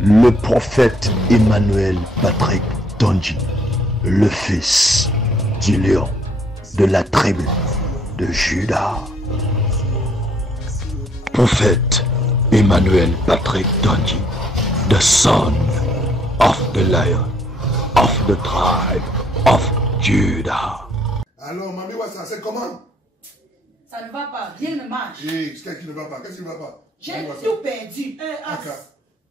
Le prophète Emmanuel Patrick Tondji, le fils du lion de la tribu de Juda. Prophète Emmanuel Patrick Tondji, the son of the lion of the tribe of Judah. Alors, Mami Wassa, c'est comment? Ça ne va pas, rien ne marche. Et qu'est-ce qui ne va pas? Qu'est-ce qui ne va pas? J'ai tout perdu.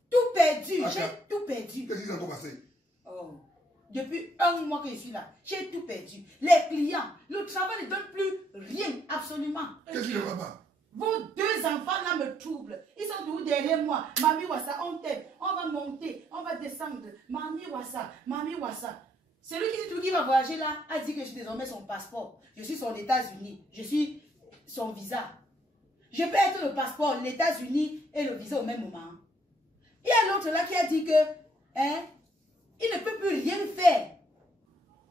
Tout perdu, j'ai tout perdu. Qu'est-ce qui s'est encore passé? Oh. Depuis un mois que je suis là, j'ai tout perdu. Les clients, le travail ne donne plus rien, absolument. Qu'est-ce qui ne va pas? Vos deux enfants là me troublent. Ils sont toujours derrière moi. Mami Wassa, on t'aide, on va monter, on va descendre. Mami Wassa, Mami Wassa. Celui qui va voyager là a dit que je suis désormais son passeport. Je suis son États-Unis. Je suis son visa. Je peux être le passeport, les États-Unis et le visa au même moment. Il y a l'autre là qui a dit que il ne peut plus rien faire.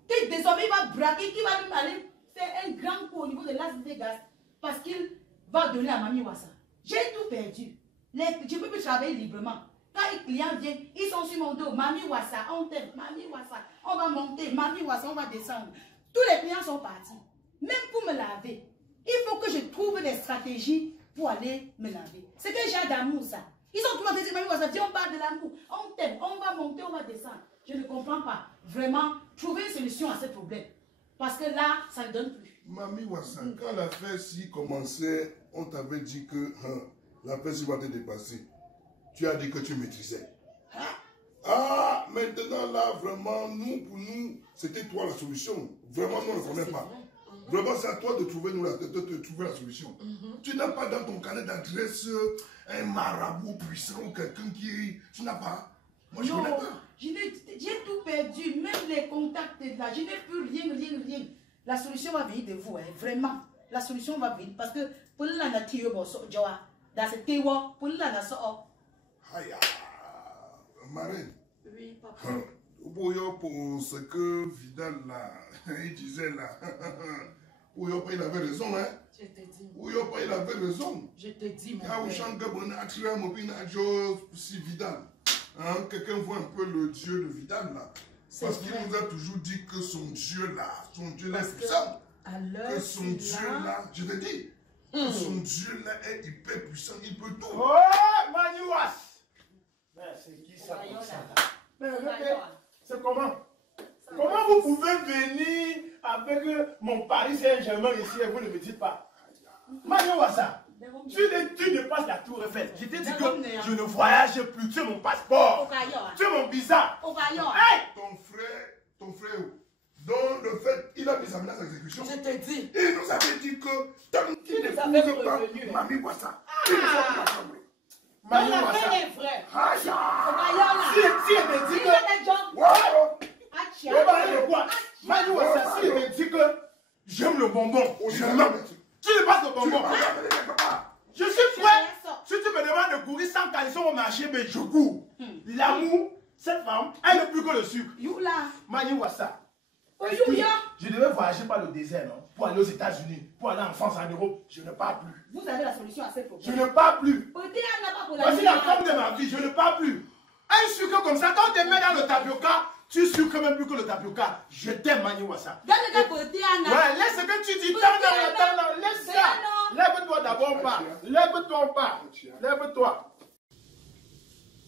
Que désormais il va braquer, qu'il va même aller faire un grand coup au niveau de Las Vegas parce qu'il va donner à Mami Wassa. J'ai tout perdu. Je ne peux plus travailler librement. Quand les clients viennent, ils sont sur mon dos. Mami Wassa, on t'aime. Mami Wassa, on va monter. Mami Wassa, on va descendre. Tous les clients sont partis. Même pour me laver. Il faut que je trouve des stratégies pour aller me laver. C'est que j'ai d'amour ça. Ils ont tout le monde dit, Mami Wassa, viens, on parle de l'amour. On t'aime, on va monter, on va descendre. Je ne comprends pas. Vraiment, trouver une solution à ce problème. Parce que là, ça ne donne plus. Mami Wassa, quand l'affaire-ci commençait, on t'avait dit que l'affaire-ci va te dépasser. Tu as dit que tu maîtrisais. Ah, maintenant là, vraiment, pour nous, c'était toi la solution. Vraiment, nous, on ne connaît pas. Vraiment, c'est à toi de trouver, trouver la solution. Tu n'as pas dans ton carnet d'adresse un marabout puissant ou quelqu'un qui... Tu n'as pas. Moi, je ne connais pas. J'ai tout perdu, même les contacts là, je n'ai plus rien. La solution va venir de vous, hein, vraiment. La solution va venir parce que pour la nature, dans ce tewa, pour la nature. Aïe, Marine. Oui, papa. Pour ce que Vidal là, il disait là, Ouyopa il avait raison, hein? Je te dis. Ouyopa il avait raison. Je te dis, mon père. Hein, quelqu'un voit un peu le Dieu de Vidal là. Parce qu'il nous a toujours dit que son Dieu là est puissant. Que son Dieu là, je te dis, que son Dieu là est hyper puissant, il peut tout. Oh, Mani Wassa! C'est qui ça comme ça? C'est comment? Comment vous pouvez venir avec mon Paris Saint-Germain ici et vous ne me dites pas? Mani Wassa! Tu dépasses la tour Eiffel. Je t'ai dit que je ne voyage plus. Tu es mon passeport. Tu es mon visa. Hey! Ton frère, dont le fait, il a mis sa menace à exécution. Je te dis. Il nous avait dit que tant qu'il ne trouve pas Mami Wassa, il ne sera pas chambré. Mani Wassa. Si elle me dit que... Mani Wassa, si elle me dit que j'aime le bonbon, je l'aime. Tu ne passes le bonbon. Je suis prêt. Si tu me demandes de courir sans caleçon au marché, mais je cours. L'amour, cette femme, elle n'est plus que le sucre. Mani Wassa. Je devais voyager par le désert, non? Pour aller aux États-Unis, pour aller en France, en Europe. Je ne pars plus. Vous avez la solution à ce problème. Je ne pars plus. Voici la femme de ma vie, je ne pars plus. Un sucre comme ça, quand tu te mets dans le tapioca, tu sucres même plus que le tapioca. Je t'aime, Mani Wassa. Ouais, laisse ce que tu dis. Laisse ça. Lève-toi d'abord, on part. Lève-toi, on part. Lève-toi.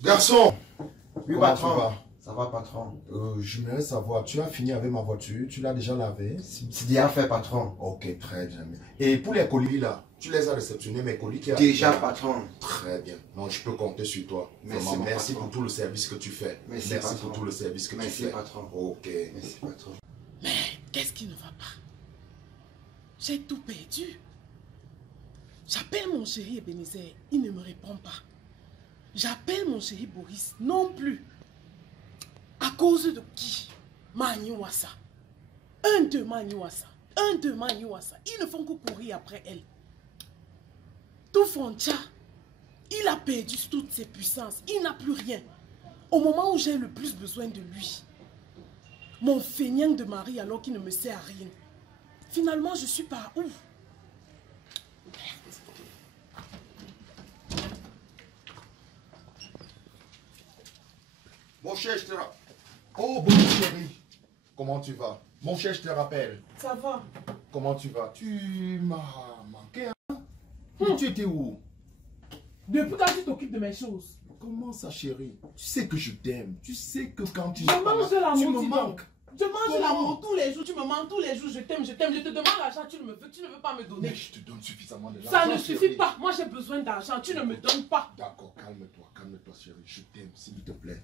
Garçon. Oui, patron. Ça va, patron? J'aimerais savoir, tu as fini avec ma voiture? Tu l'as déjà lavée? C'est déjà fait, patron. Ok, très bien. Et pour les colis là, tu les as réceptionnés, mes colis qui déjà, patron. Très bien. Donc, je peux compter sur toi. Merci pour tout le service que tu fais. Merci pour tout le service que tu fais. Merci, patron. Ok. Merci, patron. Mais qu'est-ce qui ne va pas? J'ai tout perdu. J'appelle mon chéri Ebenezer, il ne me répond pas. J'appelle mon chéri Boris, non plus. À cause de qui? Maniwasa. 1-2 Maniwasa. 1-2 Maniwasa. Ils ne font que courir après elle. Tout Foncha, il a perdu toutes ses puissances. Il n'a plus rien. Au moment où j'ai le plus besoin de lui. Mon feignant de mari alors qu'il ne me sert à rien. Finalement, je suis par où? Mon cher, je te rappelle. Oh, bonjour chérie. Comment tu vas? Mon cher, je te rappelle. Ça va. Comment tu vas? Tu m'as manqué, hein? Tu étais où? Depuis quand tu t'occupes de mes choses? Comment ça, chérie? Tu sais que je t'aime. Tu sais que quand tu Je mange là, l'amour, tu me dis manques. donc. Je mange l'amour tous les jours, tu me manques tous les jours, je t'aime, je t'aime. Je te demande l'argent, tu ne veux pas me donner. Mais je te donne suffisamment de l'argent. Ça ne suffit chérie. pas. Moi, j'ai besoin d'argent, tu ne me donnes pas. D'accord, calme-toi, chérie. Je t'aime, s'il te plaît.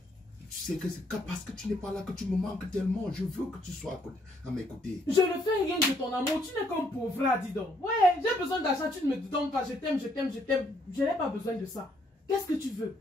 Tu sais que c'est parce que tu n'es pas là que tu me manques tellement. Je veux que tu sois à mes côtés. Je ne fais rien de ton amour, tu n'es comme pauvre, dis donc. Ouais, j'ai besoin d'argent, tu ne me donnes pas. Je t'aime, je t'aime, je t'aime. Je n'ai pas besoin de ça. Qu'est-ce que tu veux?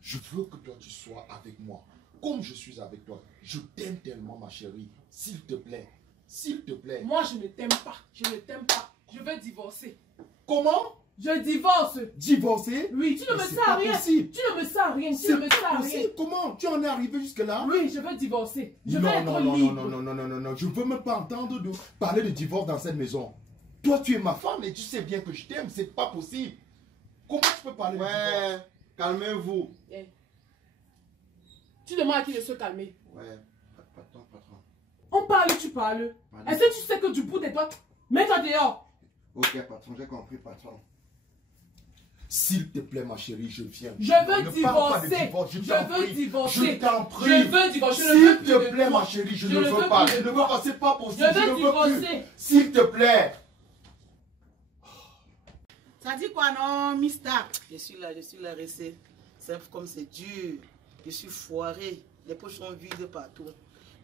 Je veux que toi tu sois avec moi. Comme je suis avec toi. Je t'aime tellement, ma chérie. S'il te plaît. S'il te plaît. Moi, je ne t'aime pas. Je ne t'aime pas. Je veux divorcer. Comment? Je divorce. Divorcer? Oui, tu ne me sers à rien. Possible. Tu ne me sers à rien. Tu ne me sers à rien. Comment? Tu en es arrivé jusque-là? Oui, je veux divorcer. Je veux non, être non, libre. non. Je ne veux même pas entendre parler de divorce dans cette maison. Toi, tu es ma femme et tu sais bien que je t'aime. C'est pas possible. Comment tu peux parler de divorce? Calmez-vous. Yeah. Tu demandes à qui de se calmer. Ouais, patron. On parle, tu parles. Est-ce que tu sais que du bout de toi, mets-toi dehors. Ok, patron, j'ai compris, patron. S'il te plaît, ma chérie, je viens. Je veux Ne parle pas de divorcer. divorce, Je t'en veux prie. divorcer. Je t'en prie. Je veux divorcer. S'il te plaît, ma chérie, je ne veux pas. Je ne veux pas, c'est pas possible. Je veux divorcer. S'il te plaît. Ça dit quoi, non, Mister? Je suis là, resté. C'est comme c'est dur. Je suis foiré. Les poches sont vides partout.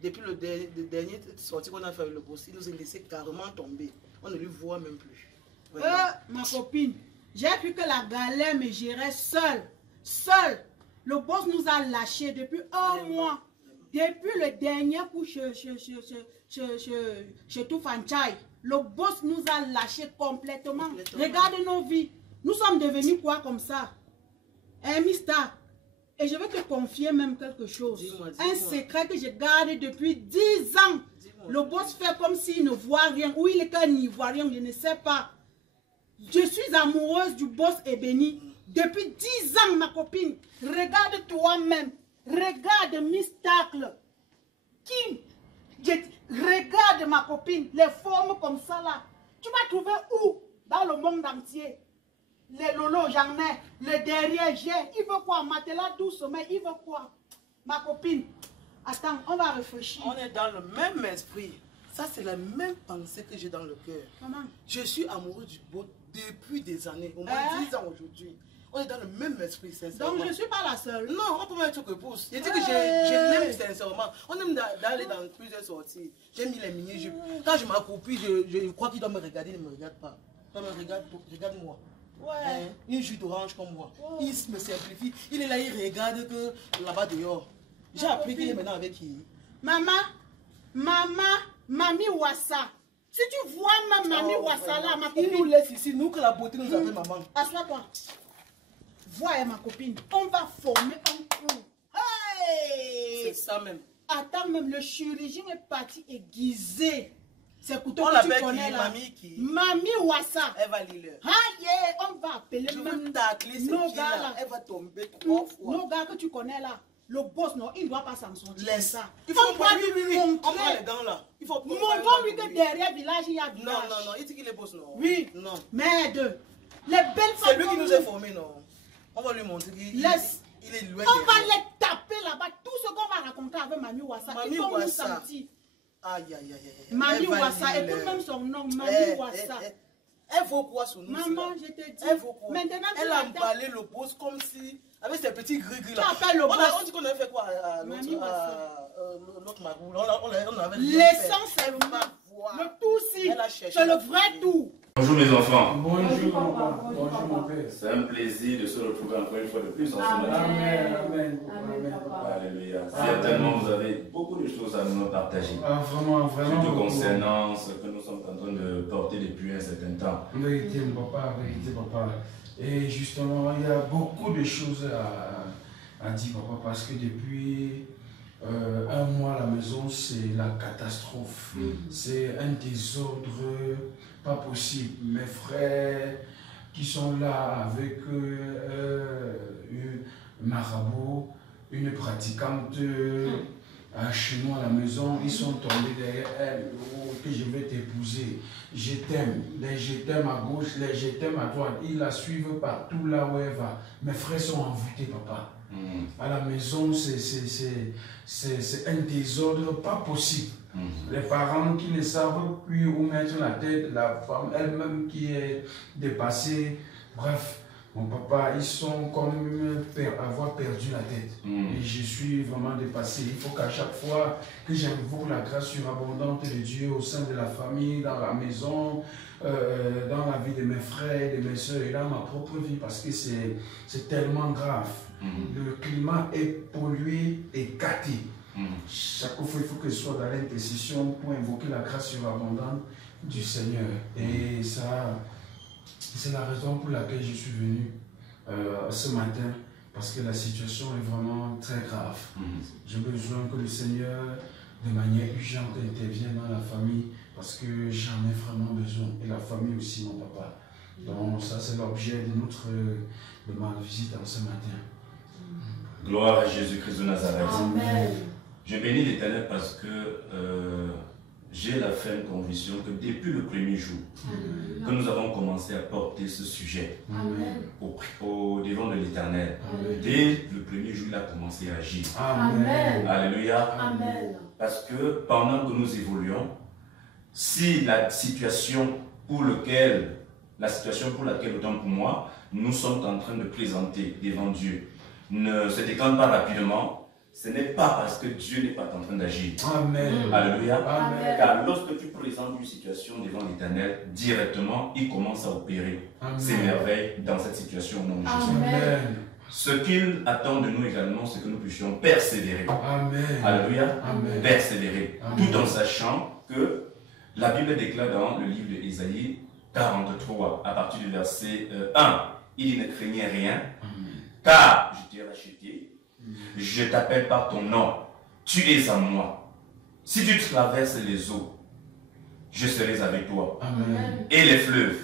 Depuis le dernier sortie qu'on a fait avec le boss, il nous a laissé carrément tomber. On ne lui voit même plus. Ma copine, j'ai cru que la galère me gérait seule. Seule. Le boss nous a lâchés depuis un mois. Depuis le dernier coup chez Toufanchai. Le boss nous a lâchés complètement. Regarde nos vies. Nous sommes devenus quoi comme ça? Mister, et je vais te confier même quelque chose. Dis-moi. Un secret que je garde depuis 10 ans. Le boss fait comme s'il ne voit rien. Ou il est qu'un Ivoirien, je ne sais pas. Je suis amoureuse du boss Ebeni. Depuis 10 ans, ma copine. Regarde toi-même. Regarde Mistacle. Kim. Regarde ma copine. Les formes comme ça là. Tu vas trouver où? Dans le monde entier. Les lolos, j'en ai. Le derrière, j'ai. Il veut quoi? Matelas doucement. Il veut quoi? Ma copine. Attends, on va réfléchir. On est dans le même esprit. Ça, c'est la même pensée que j'ai dans le cœur. Comment? Je suis amoureux du beau depuis des années. Au moins 10 ans aujourd'hui. On est dans le même esprit, sincèrement. Donc, je ne suis pas la seule. Non, on peut mettre que pouce. Je dis que je l'aime sincèrement. On aime d'aller dans plusieurs sorties. J'aime les mini-jupes. Quand je m'accroupis, je crois qu'il doit me regarder. Il ne me regarde pas. Il me regarde, regarde-moi. Ouais. Une jus d'orange comme moi. Il me simplifie. Il est là, il regarde que là-bas dehors. J'ai appris qu'il est maintenant avec qui? Mamie Wassa. Si tu vois ma Mamie Wassa là, ma copine. Il nous laisse ici, nous que la beauté nous appelle maman. Assois-toi. Vois ma copine, on va former un coup. Hey! C'est ça même. Attends, même le chirurgien est parti aiguisé. C'est couteau On que tu l'appelle connais qui? là. Mamie qui? Mamie Wassa. Elle va lire. Ah yeah, on va appeler Je même veux tacler ce nos qui gars là. là. Elle va tomber 3 fois. Nos gars que tu connais là. Le boss, non, il ne doit pas s'en sortir. Laisse ça. Il faut on va lui On prend montrer. les gants là. Il faut Montrons-lui que derrière le village, il y a village. Non. Il dit qu'il est boss, non? Oui. Non. Merde. Les belles femmes. C'est lui qui nous a formés, non? On va lui montrer qu'il Laisse. il est loin. On va les taper là-bas. Tout ce qu'on va raconter avec Mamie Wassa. Mamie Ils vont nous Wassa. sentir. Aïe. Mamie Wassa. Écoute même son nom. Mamie Wassa. Elle vaut quoi son nom? Maman, je te dis. Elle vaut quoi? Maintenant, elle a emballé le boss comme si. Avec ses petits gris-gris là. Tu appelles le boss. On dit qu'on avait fait quoi à Mamie Wassa. l'autre marou? On avait L'essence seulement. Le tout si. Elle a la chercher. C'est le vrai tout. Bonjour mes enfants. Bonjour papa. Bonjour mon père. C'est un plaisir de se retrouver encore une fois de plus ensemble. Amen. Amen. Alléluia. Certainement vous avez beaucoup de choses à nous partager. Ah, vraiment, vraiment. Surtout concernant ce que nous sommes en train de porter depuis un certain temps. Vérité papa, vérité papa. Et justement, il y a beaucoup de choses à dire papa parce que depuis un mois à la maison, c'est la catastrophe. C'est un désordre pas possible. Mes frères qui sont là avec un marabout, une pratiquante chez nous à la maison, ils sont tombés derrière elle, oh, que je vais t'épouser, je t'aime, les je t'aime à gauche, les je t'aime à droite, ils la suivent partout là où elle va. Mes frères sont envoûtés papa. À la maison, c'est un désordre pas possible. Les parents qui ne savent plus où mettre la tête, la femme elle-même qui est dépassée, bref, mon papa, ils sont comme avoir perdu la tête. Et je suis vraiment dépassé. Il faut qu'à chaque fois que j'invoque la grâce surabondante de Dieu au sein de la famille, dans la maison, dans la vie de mes frères, de mes soeurs et dans ma propre vie, parce que c'est tellement grave. Le climat est pollué et gâté. Chaque fois, il faut que je sois dans l'intercession pour invoquer la grâce surabondante du Seigneur. Et ça, c'est la raison pour laquelle je suis venu ce matin, parce que la situation est vraiment très grave. J'ai besoin que le Seigneur, de manière urgente, intervienne dans la famille, parce que j'en ai vraiment besoin. Et la famille aussi, mon papa. Donc ça, c'est l'objet de ma visite en ce matin. Gloire à Jésus-Christ de Nazareth. Amen. Je bénis l'Éternel parce que j'ai la ferme conviction que depuis le premier jour que nous avons commencé à porter ce sujet au devant de l'Éternel, dès le premier jour, il a commencé à agir. Amen. Alléluia. Amen. Parce que pendant que nous évoluons, si la situation pour laquelle, autant pour moi, nous sommes en train de présenter devant Dieu, ne se décante pas rapidement, ce n'est pas parce que Dieu n'est pas en train d'agir. Amen. Alléluia. Amen. Car lorsque tu présentes une situation devant l'Éternel, directement, il commence à opérer ses merveilles dans cette situation au nom de Jésus. Amen. Ce qu'il attend de nous également, c'est que nous puissions persévérer. Amen. Alléluia. Amen. Persévérer. Amen. Tout en sachant que la Bible déclare dans le livre d'Ésaïe 43, à partir du verset 1, il dit ne craignez rien, car je t'ai racheté, je t'appelle par ton nom, tu es à moi. Si tu traverses les eaux, je serai avec toi. Amen. Et les fleuves,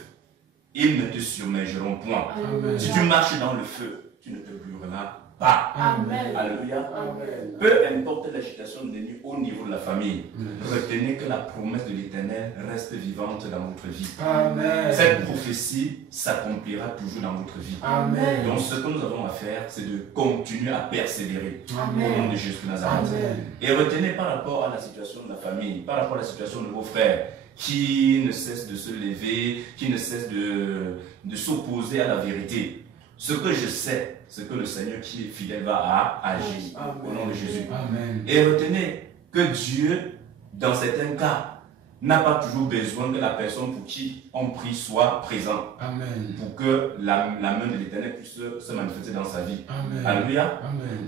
ils ne te submergeront point. Amen. Si tu marches dans le feu, tu ne te brûleras pas. Amen. Alléluia. Amen. Peu importe l'agitation de nuit au niveau de la famille, retenez que la promesse de l'Éternel reste vivante dans votre vie. Amen. Cette prophétie s'accomplira toujours dans votre vie. Amen. Donc ce que nous avons à faire, c'est de continuer à persévérer au Amen. nom de Jésus de Nazareth. Amen. Et retenez par rapport à la situation de la famille, par rapport à la situation de vos frères, qui ne cessent de se lever, qui ne cessent de s'opposer à la vérité. Ce que je sais, c'est que le Seigneur qui est fidèle va agir au nom de Jésus. Amen. Et retenez que Dieu, dans certains cas, n'a pas toujours besoin que la personne pour qui on prie soit présente. Amen. Pour que la main de l'Éternel puisse se manifester dans sa vie. Amen. Alléluia. Amen.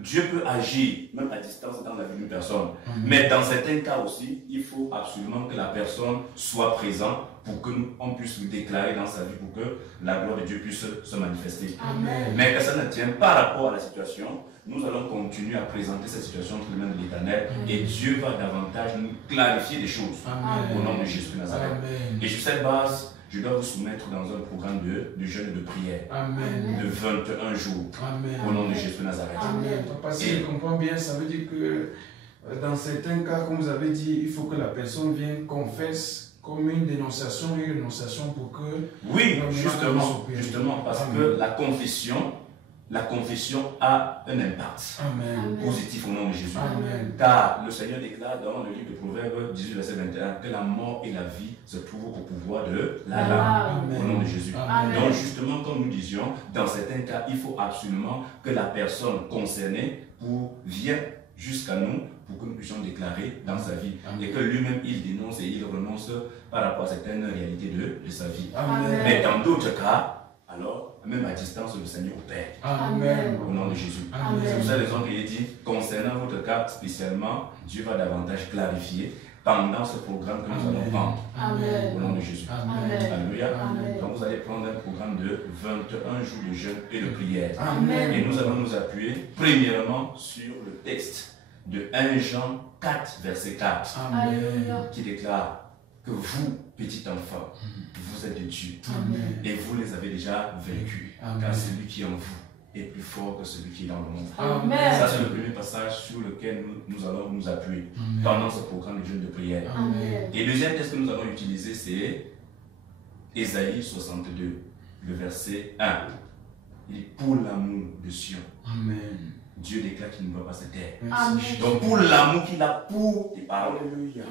Dieu peut agir, même à distance, dans la vie d'une personne. Amen. Mais dans certains cas aussi, il faut absolument que la personne soit présente pour qu'on puisse le déclarer dans sa vie, pour que la gloire de Dieu puisse se manifester. Amen. Mais que ça ne tient pas rapport à la situation, nous allons continuer à présenter cette situation entre les mains de l'Éternel et Dieu va davantage nous clarifier les choses. Amen. Au nom de Jésus de Nazareth. Amen. Et sur cette base, je dois vous soumettre dans un programme de jeûne et de prière Amen. de 21 jours Amen. au nom de Jésus de Nazareth. Amen. Papa, si je comprends bien, ça veut dire que dans certains cas, comme vous avez dit, il faut que la personne vienne confesse comme une dénonciation pour que... Oui, justement, parce Amen. que la confession a un impact Amen. positif au nom de Jésus. Amen. Car le Seigneur déclare dans le livre de Proverbes 18, verset 21, que la mort et la vie se trouvent au pouvoir de la langue, Amen. au nom de Jésus. Amen. Donc justement, comme nous disions, dans certains cas, il faut absolument que la personne concernée vienne jusqu'à nous pour que nous puissions déclarer dans sa vie. Et que lui-même, il dénonce et il renonce par rapport à certaines réalités de sa vie. Amen. Mais dans d'autres cas, alors, même à distance, le Seigneur opère. Amen. Au nom de Jésus. Amen. C'est pour ça raison qu'il est dit, concernant votre cas spécialement, Dieu va davantage clarifier pendant ce programme que nous allons prendre. Amen. Au nom de Jésus. Amen. Alléluia. Amen. Donc vous allez prendre un programme de 21 jours de jeûne et de prière. Amen. Et nous allons nous appuyer premièrement sur le texte de 1 Jean 4, verset 4, Alléluia. qui déclare que vous, petit enfant, vous êtes de Dieu. Amen. Et vous les avez déjà vaincus. Amen. Car celui qui est en vous est plus fort que celui qui est dans le monde. Amen. Ça, c'est le premier passage sur lequel nous allons nous appuyer pendant ce programme de jeûne de prière. Amen. Et le deuxième texte que nous allons utiliser, c'est Ésaïe 62, le verset 1. Il dit, pour l'amour de Sion, Amen. Dieu déclare qu'il ne va pas se taire. Amen. Donc pour l'amour qu'il a pour tes paroles,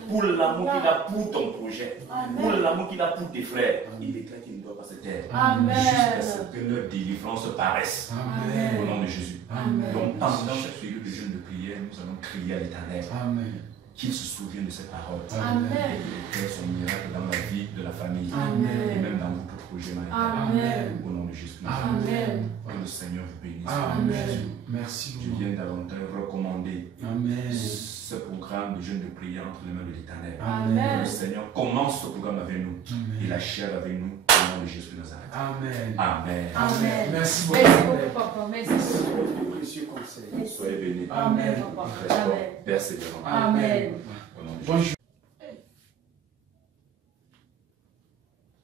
pour l'amour qu'il a pour ton projet, pour l'amour qu'il a pour tes frères, il déclare qu'il ne doit pas se taire. Amen. Jusqu'à ce que leur délivrance paraisse. Amen. Au nom de Jésus. Amen. Donc pendant cette période de jeûne de prière, nous allons crier à l'Éternel Amen. qu'il se souvienne de ces paroles. Amen. Et qu'il fasse son miracle dans la vie de la famille. Amen. Et même dans votre projet maritime. Amen. Au nom de Jésus. Amen. Que le Seigneur vous bénisse. Amen. Merci. Je viens davantage recommander Amen. ce programme de jeûne de prière entre les mains de l'Éternel. Amen. Le Seigneur commence ce programme avec nous. Amen. Il achève avec nous au nom de Jésus de Nazareth. Amen. Amen. Amen. Merci beaucoup. Merci beaucoup, papa. Merci beaucoup. Précieux conseil. Soyez bénis. Amen, papa. Amen. Persévérant. Amen. Au nom de Jésus. Bonjour.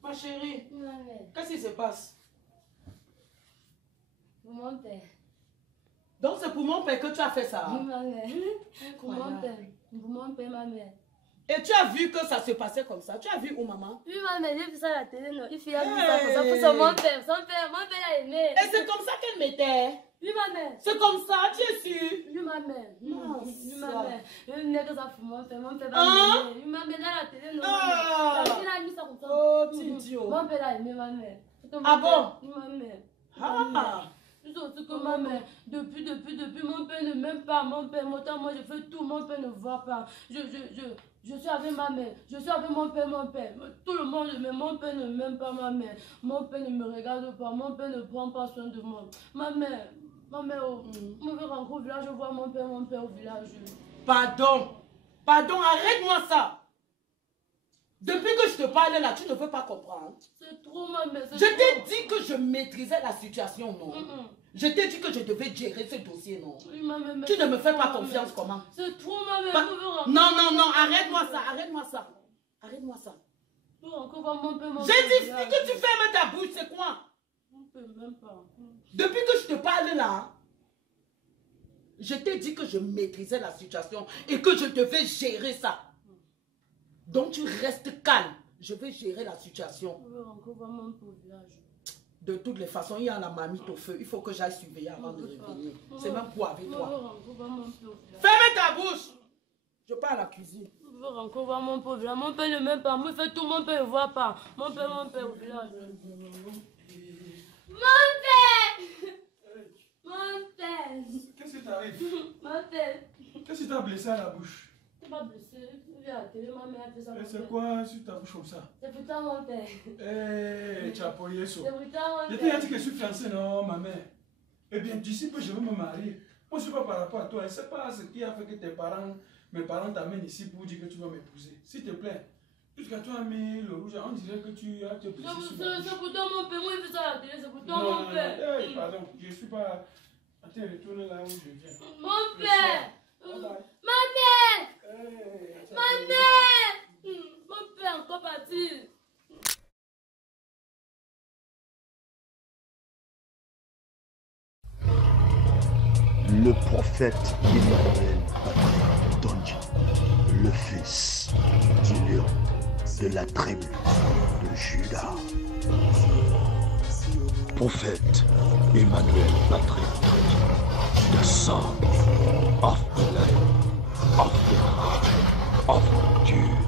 Ma chérie, Maman, qu'est-ce qui se passe? pour mon père. Donc c'est pour mon père que tu as fait ça. Oui, ma mère. Pour mon père. Pour mon père, ma mère. Et tu as vu que ça se passait comme ça. Tu as vu où, maman? Oui, ma mère, j'ai vu ça à la télé, non. Il fait ça pour ça, pour ça. Mon père, mon père l'a aimé. Et c'est comme ça qu'elle m'était. Oui, ma mère. C'est comme ça, tu es sûr? Oui, ma mère. Non, Oui, ça. ma mère. Je venais que ça pour mon père va Hein? m'aimer. Oui, ma mère, là, à la télé, non. Ah. Il a mis ça comme ça. Oh, petit idiot. Mon père l'a aimé, ma mère. Ah bon? Oui, ma mère. Ah. Surtout que ma mère, depuis, mon père ne m'aime pas, mon père, moi je fais tout, mon père ne voit pas. Je suis avec ma mère, je suis avec mon père. Tout le monde m'aime, mon père ne m'aime pas, ma mère. Mon père ne me regarde pas, mon père ne prend pas soin de moi. Ma mère, on veut rentrer au village, je vois mon père au village. Pardon, arrête-moi ça. Depuis que je te parle là, tu ne veux pas comprendre. C'est trop, ma mère. Je t'ai dit que je maîtrisais la situation, non? Je t'ai dit que je devais gérer ce dossier, non? Oui, ma mère, Tu ne me fais pas confiance, comment? c'est trop, ma mère. Pas- On veut rentrer. Non, arrête-moi ça. On veut encore voir mon père, J'ai dit que tu fermes ta bouche, c'est quoi? Mon père même pas. Depuis que je te parle là, je t'ai dit que je maîtrisais la situation et que je devais gérer ça. Donc tu restes calme. Je vais gérer la situation. On veut encore voir mon père au village. De toutes les façons, il y a la marmite au feu. Il faut que j'aille surveiller avant de revenir. C'est même pour avec On toi. veut encore voir mon père au village. Ferme ta bouche. Je pars à la cuisine. On veut encore voir mon père au village. Mon père ne m'aime pas. Moi, il fait tout, mon père ne voit pas. Mon père au village. Mon père. Qu'est-ce qui t'arrive? Mon père. Qu'est-ce qui t'a blessé à la bouche? Tu m'as blessé. Tu viens à la télé, ma mère a fait ça. Et c'est quoi sur ta bouche comme ça? C'est pourtant mon père. Eh, tu as poigné ça. C'est pourtant mon Je père. t'ai dit que je suis fiancé, non, ma mère. Eh bien, d'ici peu, je vais me marier. Moi, je ne suis pas par rapport à toi. Je ne sais pas ce qui a fait que mes parents t'amènent ici pour dire que tu vas m'épouser. S'il te plaît. Jusqu'à toi, mis le rouge, on dirait que tu as te blessé sur la bouche. C'est pourtant mon père. Moi, il fait ça à la télé. C'est pourtant Non, mon non, père. non. Eh, pardon, je ne suis pas... Attends, retourne là où je viens. Mon père. Bye bye. Ma mère. Eh, Ma mère. Mon père est encore parti. Le prophète Emmanuel Patrick Donji, le fils du lion de la tribu de Juda. Prophète Emmanuel Patrick Donji, the son of the lion of the tribe of Judah.